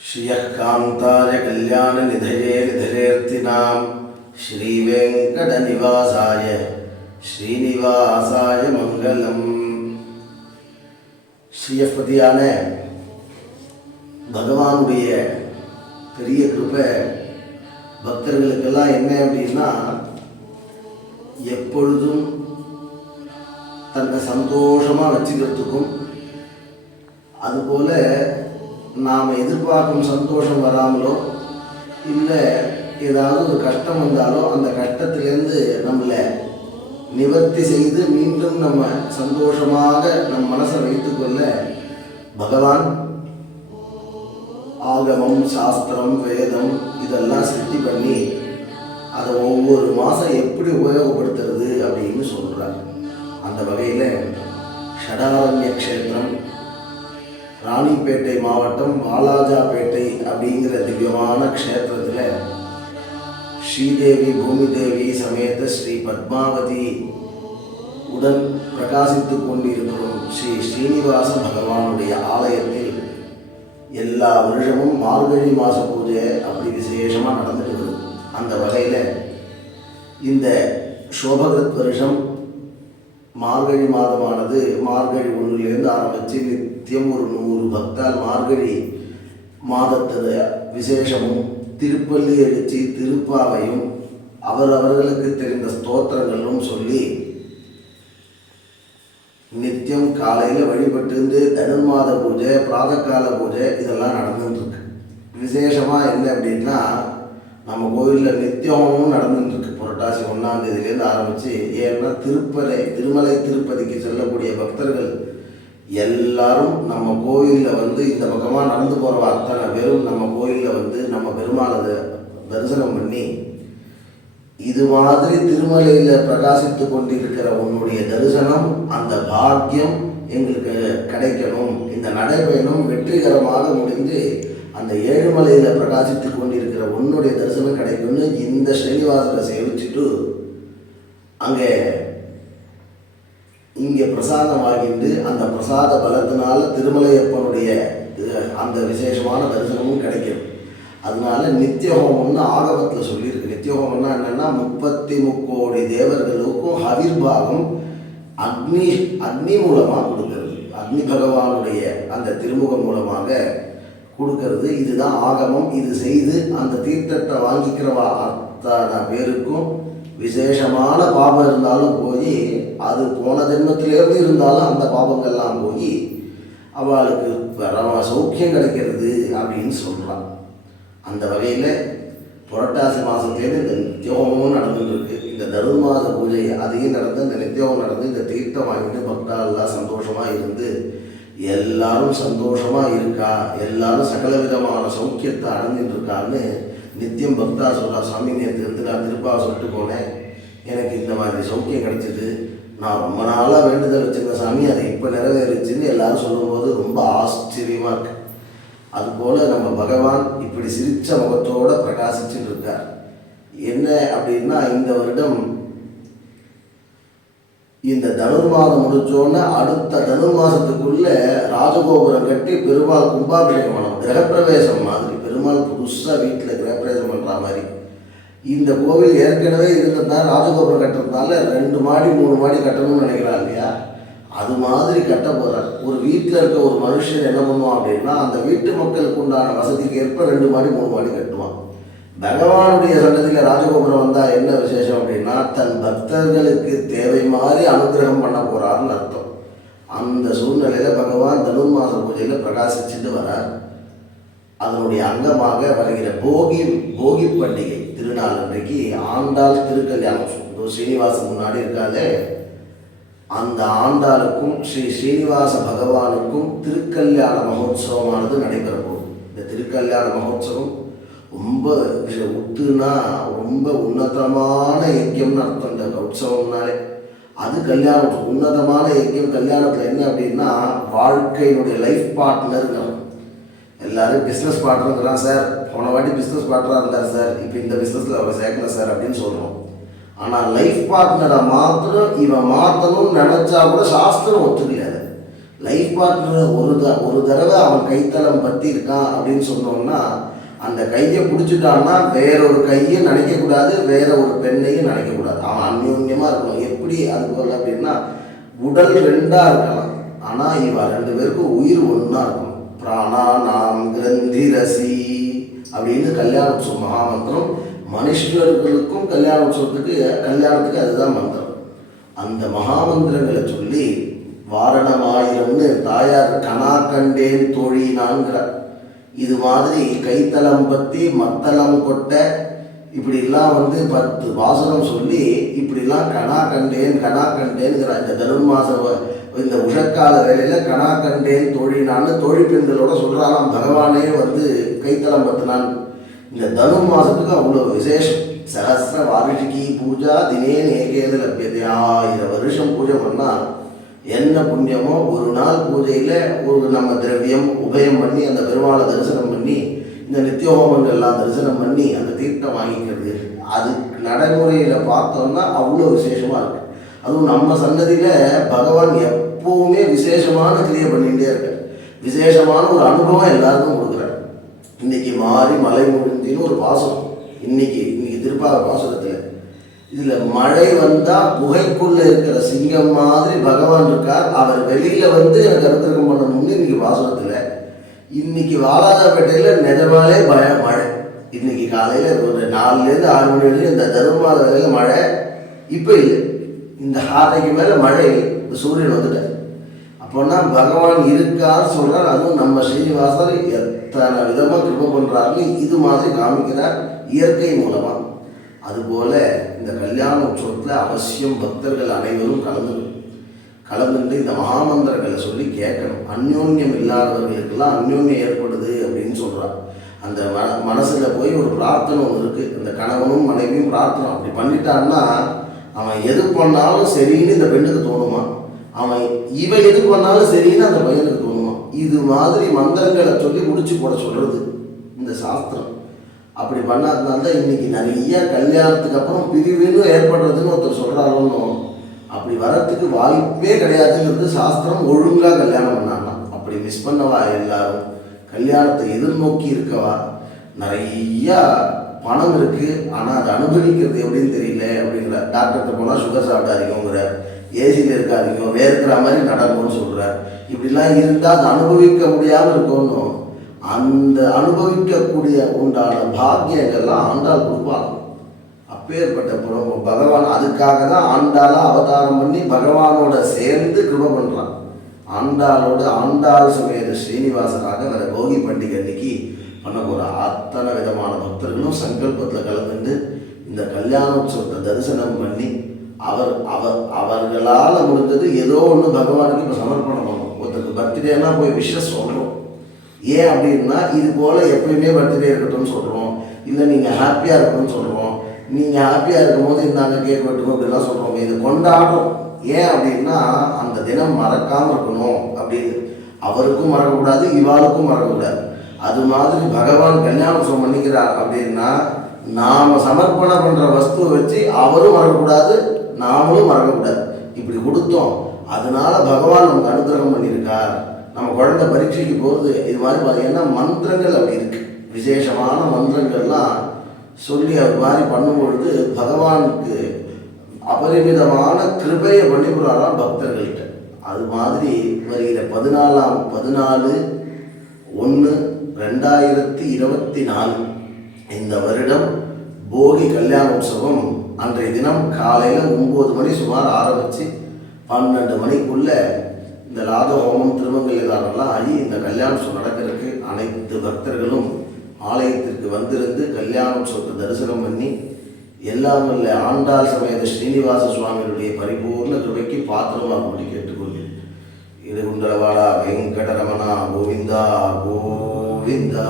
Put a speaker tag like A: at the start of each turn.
A: श्रियः कान्ताय कल्याणनिधये निधयेऽर्थिनां श्रीवेङ्कटनिवासाय ஸ்ரீனிவாசாய மங்களம் ஸ்ரீயப்பதியான பகவானுடைய பெரிய கிருபை பக்தர்களுக்கெல்லாம் என்ன அப்படின்னா எப்பொழுதும் தன்னை சந்தோஷமாக வச்சுக்கிறதுக்கும் அதுபோல் நாம் எதிர்பார்க்கும் சந்தோஷம் வராமலோ இல்லை ஏதாவது ஒரு கஷ்டம் வந்தாலோ அந்த கஷ்டத்திலேருந்து நம்மளை நிவர்த்தி செய்து மீண்டும் நம்ம சந்தோஷமாக நம் மனசை வைத்துக்கொள்ள பகவான் ஆகமம் சாஸ்திரம் வேதம் இதெல்லாம் சிருஷ்டி பண்ணி அதை ஒவ்வொரு மாதம் எப்படி உபயோகப்படுத்துறது அப்படின்னு சொல்கிறார் அந்த வகையில் ஷடாரண்ய க்ஷேத்திரம் ராணிப்பேட்டை மாவட்டம் வாலாஜாபேட்டை அப்படிங்கிற திவ்யமான க்ஷேத்திரத்தில் ஸ்ரீதேவி பூமிதேவி சமேத ஸ்ரீ பத்மாவதி உடன் பிரகாசித்துக் கொண்டிருக்கும் ஸ்ரீ ஸ்ரீனிவாச பகவானுடைய ஆலயத்தில் எல்லா வருஷமும் மார்கழி மாத பூஜை அப்படி விசேஷமாக நடந்துட்டு வருது அந்த வகையில் இந்த சோபகத் வருஷம் மார்கழி மாதமானது மார்கழி ஒன்றுலேருந்து ஆரம்பித்து நித்தியம் ஒரு நூறு பக்தால் மார்கழி மாதத்தில் விசேஷமும் திருப்பள்ளி எழுச்சி திருப்பாவையும் அவரவர்களுக்கு தெரிந்த ஸ்தோத்திரங்களும் சொல்லி நித்தியம் காலையில் வழிபட்டு தனுர்மாத பூஜை பிராதகால பூஜை இதெல்லாம் நடந்துட்டுருக்கு விசேஷமாக என்ன அப்படின்னா நம்ம கோயிலில் நித்தியமும் நடந்துட்டுருக்கு புரட்டாசி ஒன்றாம் தேதியிலேருந்து ஆரம்பித்து ஏன்னா திருப்பலை திருமலை திருப்பதிக்கு செல்லக்கூடிய பக்தர்கள் எல்லாரும் நம்ம கோயிலில் வந்து இந்த பக்கமாக நடந்து போகிற அத்தனை பேரும் நம்ம கோயிலில் வந்து நம்ம பெருமானதை தரிசனம் பண்ணி இது மாதிரி திருமலையில் பிரகாசித்து கொண்டிருக்கிற உன்னுடைய தரிசனம் அந்த பாக்கியம் எங்களுக்கு கிடைக்கணும். இந்த நடைபயணம் வெற்றிகரமாக முடிந்து அந்த ஏழுமலையில் பிரகாசித்து கொண்டிருக்கிற உன்னுடைய தரிசனம் கிடைக்கும்னு இந்த ஸ்ரீனிவாசரை சேவிச்சுட்டு அங்கே இங்கே பிரசாதம் வாங்கிட்டு அந்த பிரசாத பலத்தினால திருமலையப்பனுடைய அந்த விசேஷமான தரிசனமும் கிடைக்கும். அதனால நித்திய ஹோமம்னு ஆகவத்தில் சொல்லியிருக்கு. நித்திய ஹோமம்னா என்னென்னா முப்பத்தி முக்கோடி தேவர்களுக்கும் ஹவிர்பாகம் அக்னி அக்னி மூலமாக கொடுக்கறது. அக்னி பகவானுடைய அந்த திருமுகம் மூலமாக கொடுக்கறது. இதுதான் ஆகமம். இது செய்து அந்த தீர்த்தத்தை வாங்கிக்கிறவா அத்தனை பேருக்கும் விசேஷமான பாபம் இருந்தாலும் போய் அது போன ஜென்மத்திலேருந்து இருந்தாலும் அந்த பாபங்கள்லாம் போய் அவளுக்கு பரம சௌக்கியம் கிடைக்கிறது அப்படின்னு சொல்கிறான் அந்த வகையில் புரட்டாசி மாதத்துலேருந்து இந்த நித்தியோகமும் நடந்துட்டு இருக்கு இந்த தனுர்மாத பூஜை அதையும் நடந்து இந்த நித்தியோகம் நடந்து இந்த தீர்த்தம் வாங்கிட்டு பக்தாலெல்லாம் சந்தோஷமாக இருந்து எல்லாரும் சந்தோஷமாக இருக்கா எல்லாரும் சகல விதமான சௌக்கியத்தை அடைஞ்சிட்டு இருக்கான்னு நித்தியம் பக்தா சொல்கிறா சாமி நேற்று இருந்து நான் திருப்பா சொல்லிட்டு போனேன். எனக்கு இந்த மாதிரி சௌக்கியம் கிடச்சிது. நான் ரொம்ப நாளாக வேண்டுதல் வச்சிருந்த சாமி அது இப்போ நிறைவேறிச்சுன்னு எல்லாரும் சொல்லும்போது ரொம்ப ஆச்சரியமாக இருக்கு. அதுபோல் நம்ம பகவான் இப்படி சிரித்த முகத்தோடு பிரகாசிச்சுட்டு இருக்கார். என்ன அப்படின்னா இந்த வருடம் இந்த தனுர் மாதம் முடிச்சோன்னே அடுத்த தனுர் மாதத்துக்குள்ளே ராஜகோபுரம் கட்டி பெருமாள் கும்பாபிஷேகம் பண்ணணும். கிரகப்பிரவேசம் மாதிரி. பெருமாள் புதுசாக வீட்டில் இந்த கோவில் ஏற்கனவே இருந்ததுனால ராஜகோபுரம் கட்டுறதுனால ரெண்டு மாடி மூணு மாடி கட்டணும்னு நினைக்கிறான் இல்லையா? அது மாதிரி கட்ட போகிறார் ஒரு வீட்டில் இருக்க ஒரு மனுஷன் என்ன பண்ணுவான் அப்படின்னா அந்த வீட்டு மக்களுக்கு உண்டான வசதிக்கு ஏற்ப ரெண்டு மாடி மூணு மாடி கட்டுவான். பகவானுடைய சட்டத்தில் ராஜகோபுரம் வந்தால் என்ன விசேஷம் அப்படின்னா தன் பக்தர்களுக்கு தேவை மாதிரி அனுகிரகம் பண்ண போகிறாருன்னு அர்த்தம். அந்த சூழ்நிலையில் பகவான் தனுர்மாச பூஜையில் பிரகாசிச்சுட்டு வரார். அதனுடைய அங்கமாக வருகிற போகி போகி பண்டிகை. திருநாள் அன்றைக்கு ஆண்டாள் திருக்கல்யாணம் இதோ ஸ்ரீனிவாசன் முன்னாடி இருக்காதே அந்த ஆண்டாளுக்கும் ஸ்ரீ ஸ்ரீனிவாச பகவானுக்கும் திருக்கல்யாண மகோத்சவமானது நடைபெற போகுது. இந்த திருக்கல்யாண மகோத்சவம் ரொம்ப உத்துனா ரொம்ப உன்னதமான யக்கியம்னு அர்த்தம் இந்த உற்சவம்னாலே. அது கல்யாணம் உன்னதமான யக்கியம் கல்யாணத்தில் என்ன அப்படின்னா வாழ்க்கையினுடைய லைஃப் பார்ட்னருங்கிறோம் எல்லாரும் பிஸ்னஸ் பார்ட்னருங்கிறான் சார் போன வாட்டி பிஸ்னஸ் பார்ட்னராக இருந்தார் சார் இப்போ இந்த பிஸ்னஸில் அவர் சேர்க்கல சார் அப்படின்னு சொல்கிறோம் ஆனால் லைஃப் பார்ட்னரை மாத்திரம் இவன் மாற்றணும்னு நினச்சா கூட சாஸ்திரம் ஒத்துக்கல லைஃப் பார்ட்னர் ஒரு த ஒரு தடவை அவன் கைத்தளம் பற்றி இருக்கான் அப்படின்னு சொன்னோம்னா அந்த கையை பிடிச்சிட்டான்னா வேற ஒரு கையை நினைக்கக்கூடாது வேற ஒரு பெண்ணையும் நினைக்கக்கூடாது. அவன் அந்யோன்யமாக இருக்கணும். எப்படி அது போல் அப்படின்னா உடல் ரெண்டாக இருக்கலாம். ஆனால் இவன் ரெண்டு பேருக்கும் உயிர் ஒன்றா இருக்கணும் பிராணானாம் கிரந்தி ரசி அப்படின்னு கல்யாண உற்சவம் மகாமந்திரம். மனுஷர்களுக்கும் கல்யாண உற்சவத்துக்கு கல்யாணத்துக்கு அதுதான் மந்திரம். அந்த மகாமந்திரங்களை சொல்லி வாரணமாயிரம்னு தாயார் கனா கண்டேன் தோழினான்கிறார் இது மாதிரி கைத்தலம் பற்றி மத்தளம் கொட்ட இப்படிலாம் வந்து பத்து வாசனம் சொல்லி இப்படிலாம் கணா கண்டேன் கணா கண்டேன்ங்கிற இந்த தனுர்மாச இந்த உஷக்கால வேலையில் கணா கண்டேன் தோழினான்னு தோழி பெண்களோட சொல்கிறாராம் பகவானே வந்து கைத்தளம் பத்தினான். இந்த தனு மாதத்துக்கு அவ்வளோ விசேஷம். சகசிர வாரிஷிகி பூஜா தினே நேகேது லபியதே. ஆயிரம் வருஷம் பூஜை பண்ணால் என்ன புண்ணியமோ ஒரு நாள் பூஜையில் ஒரு நம்ம திரவியம் உபயம் பண்ணி அந்த பெருமாளை தரிசனம் பண்ணி இந்த நித்தியோகமங்கள் எல்லாம் தரிசனம் பண்ணி அந்த தீர்த்தம் வாங்கிக்கிறது அது நடைமுறையில் பார்த்தோம்னா அவ்வளோ விசேஷமாக இருக்குது அதுவும் நம்ம சன்னதியில் பகவான் எப்போவுமே விசேஷமான கிரியை பண்ணிகிட்டே இருக்கார். விசேஷமான ஒரு அனுபவம் எல்லாருக்கும் கொடுக்குறார். இன்னைக்கு மாறி மலை முடிஞ்சின்னு ஒரு பாசம் இன்னைக்கு இன்னைக்கு திருப்பாக பாசனத்தில் இதில் மழை வந்தால் குகைக்குள்ளே இருக்கிற சிங்கம் மாதிரி பகவான் இருக்கார். அவர் வெளியில் வந்து எனக்கு அனுகிரகம் பண்ணணும்னு இன்னைக்கு பாசனத்தில் இன்னைக்கு வாலாஜாப்பேட்டையில் நிஜமாலே மழை மழை. இன்னைக்கு காலையில் ஒரு நாலுலேருந்து ஆறு மணி வரைக்கும் இந்த தருமாத வேலையில் மழை. இப்போ இல்லை. இந்த ஆரைக்கு மேலே மழை இல்லை. இந்த சூரியன் வந்துட்டார். அப்போனா பகவான் இருக்கான்னு சொல்கிறார் அதுவும் நம்ம ஸ்ரீனிவாசர் எத்தனை விதமாக கிருப பண்ணுறாருன்னு இது மாதிரி காமிக்கிறார் இயற்கை மூலமாக அதுபோல் இந்த கல்யாண உற்சவத்தில் அவசியம் பக்தர்கள் அனைவரும் கலந்துக்கணும். கலந்துட்டு இந்த மகாமந்திரங்களை சொல்லி கேட்கணும். அந்யோன்யம் இல்லாதவர்களுக்கெல்லாம் அந்யோன்யம் ஏற்படுது அப்படின்னு சொல்கிறான் அந்த ம மனசில் போய் ஒரு பிரார்த்தனை ஒன்று இருக்குது இந்த கணவனும் மனைவியும் பிரார்த்தனை. அப்படி பண்ணிட்டான்னா அவன் எது பண்ணாலும் சரின்னு இந்த பெண்ணுக்கு தோணுமா? அவன் இவன் எது பண்ணாலும் சரின்னு அந்த பையனுக்கு தோணுமா? இது மாதிரி மந்திரங்களை சொல்லி முடிச்சு போட சொல்கிறது இந்த சாஸ்திரம். அப்படி பண்ணாதனால தான் இன்னைக்கு நிறைய கல்யாணத்துக்கு அப்புறம் பிரிவுன்னு ஏற்படுறதுன்னு ஒருத்தர் சொல்கிறாரோன்னு அப்படி வரத்துக்கு வாய்ப்பே கிடையாதுங்கிறது சாஸ்திரம் ஒழுங்காக கல்யாணம் பண்ணாங்களாம். அப்படி மிஸ் பண்ணவா எல்லாரும்? கல்யாணத்தை எதிர்நோக்கி இருக்கவா? நிறையா பணம் இருக்கு. ஆனால் அதை அனுபவிக்கிறது எப்படின்னு தெரியல அப்படிங்கிற டாக்டர்கிட்ட போனால் சுகர் சாப்பிடாதீங்கிற ஏசியில் இருக்காதீங்க வேர்க்கிற மாதிரி நடக்கும்னு சொல்கிறார் இப்படிலாம் இருந்தால் அதை அனுபவிக்க முடியாமல் இருக்கணும். அந்த அனுபவிக்கக்கூடிய உண்டான பாக்கியங்கள்லாம் ஆண்டால் கொடுப்பாங்க. அப்பேற்பட்ட புறம் பகவான் அதுக்காக தான் ஆண்டாளாக அவதாரம் பண்ணி பகவானோட சேர்ந்து கிருப பண்ணுறான் ஆண்டாளோட ஆண்டாள் சமேத ஸ்ரீனிவாசனாக வர போகி பண்டிகை அன்னைக்கு பண்ண போகிற அத்தனை விதமான பக்தர்களும் சங்கல்பத்தில் கலந்துட்டு இந்த கல்யாணோத்சவத்தை தரிசனம் பண்ணி அவர் அவர் அவர்களால் முடிஞ்சது ஏதோ ஒன்று பகவானுக்கு இப்போ சமர்ப்பணம் பண்ணணும். ஒருத்தருக்கு பர்த்டேனா போய் விஷஸ் சொல்கிறோம் ஏன் அப்படின்னா இது போல் எப்பயுமே பர்த்டே இருக்கட்டும்னு சொல்கிறோம் இல்லை நீங்கள் ஹாப்பியாக இருக்கணும்னு சொல்கிறோம் நீங்கள் ஹாப்பியாக இருக்கும்போது இந்தாங்க கேக் வெட்டுங்க அப்படிலாம் சொல்கிறோம் இது கொண்டாடும். ஏன் அப்படின்னா அந்த தினம் மறக்காமல் இருக்கணும் அப்படின்னு. அவருக்கும் மறக்கக்கூடாது இவாளுக்கும் மறக்கக்கூடாது. அது மாதிரி பகவான் கல்யாணம் பண்ணிக்கிறார் அப்படின்னா நாம் சமர்ப்பணம் பண்ணுற வஸ்துவை வச்சு அவரும் மறக்கக்கூடாது நாமளும் மறக்கக்கூடாது. இப்படி கொடுத்தோம். அதனால பகவான் நமக்கு அனுகிரகம் பண்ணியிருக்கார். நம்ம குழந்தை பரீட்சைக்கு போகிறது இது மாதிரி பார்த்தீங்கன்னா மந்திரங்கள் அப்படி இருக்குது விசேஷமான மந்திரங்கள்லாம் சொல்லி அது மாதிரி பண்ணும்பொழுது பகவானுக்கு அபரிமிதமான கிருபையை பண்ணிவிடுறாராம் பக்தர்கள்ட்ட அது மாதிரி வருகிற பதினாலாம் பதினாலு ஒன்று ரெண்டாயிரத்தி இருபத்தி நாலு. இந்த வருடம் போகி கல்யாண உற்சவம் அன்றைய தினம் காலையில் ஒம்பது மணி சுமார் ஆரம்பித்து பன்னெண்டு மணிக்குள்ளே இந்த லாத ஹோமம் திருமங்கல்யதாரெல்லாம் ஆகி இந்த கல்யாணம் நடக்கிறதுக்கு அனைத்து பக்தர்களும் ஆலயத்திற்கு வந்திருந்து கல்யாணம் சொத்து தரிசனம் பண்ணி எல்லாம் வல்ல ஆண்டாள் சமயத ஸ்ரீனிவாச சுவாமியுடைய பரிபூர்ண கிருபைக்கு பாத்திரமாகும்படி கேட்டுக்கொள்கிறேன். இது குண்டலவாடா வெங்கடரமணா கோவிந்தா கோவிந்தா.